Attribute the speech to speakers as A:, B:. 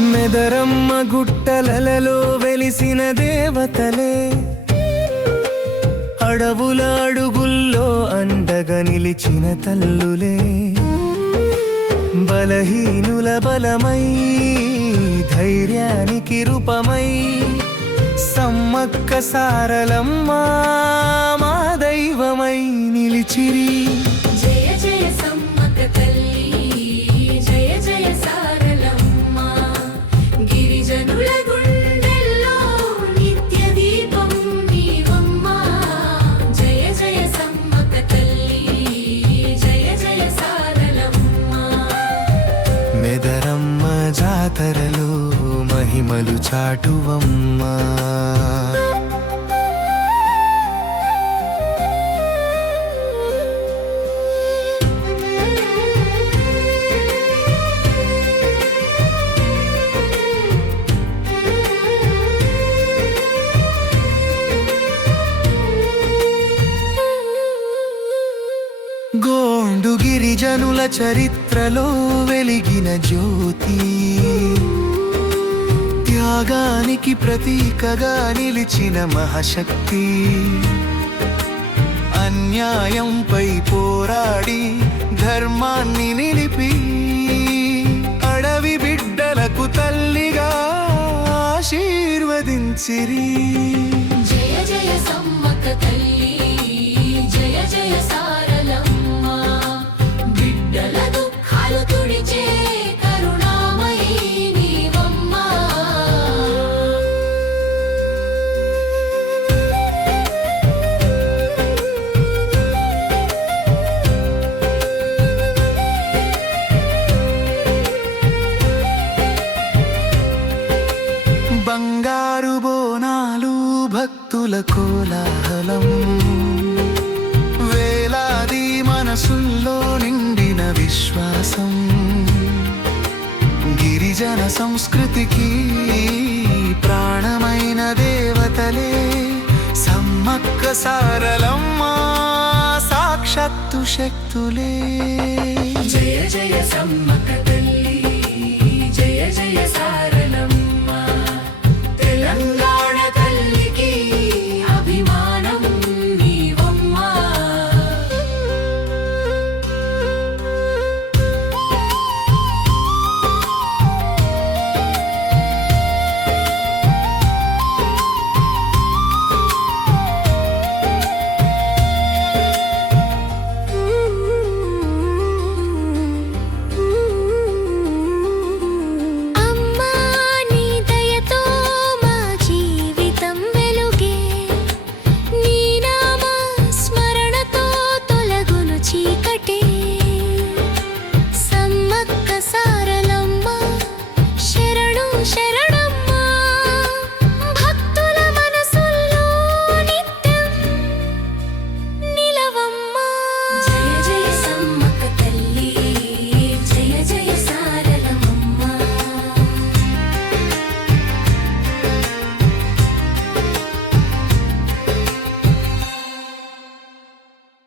A: మెదరమ్మ గుట్టలలో వెలిసిన దేవతలే. అడవుల అడుగుల్లో అండగా నిలిచిన తల్లులే. బలహీనుల బలమై ధైర్యానికి రూపమై సమ్మక్క సారలమ్మ మా దైవమై నిలిచిరి. మహిమలు చాటువమ్మా. గోండు గిరిజనుల చరిత్రలో వెలిగిన జ్యోతి. త్యాగానికి ప్రతీకగా నిలిచిన మహాశక్తి. అన్యాయంపై పోరాడి ధర్మాన్ని నిలిపి అడవి బిడ్డలకు తల్లిగా ఆశీర్వదించిరి.
B: జయ జయ సమ్మక్క తల్లి జయ జయ సారలమ్మ
A: కోలాహలం. వేలాది మనసుల్లో నిండిన విశ్వాసం. గిరిజన సంస్కృతికి ప్రాణమైన దేవతలే సమ్మక్క సారలమ్మ సాక్షాత్తు శక్తులే.
B: జయ జయ సమ్మక్క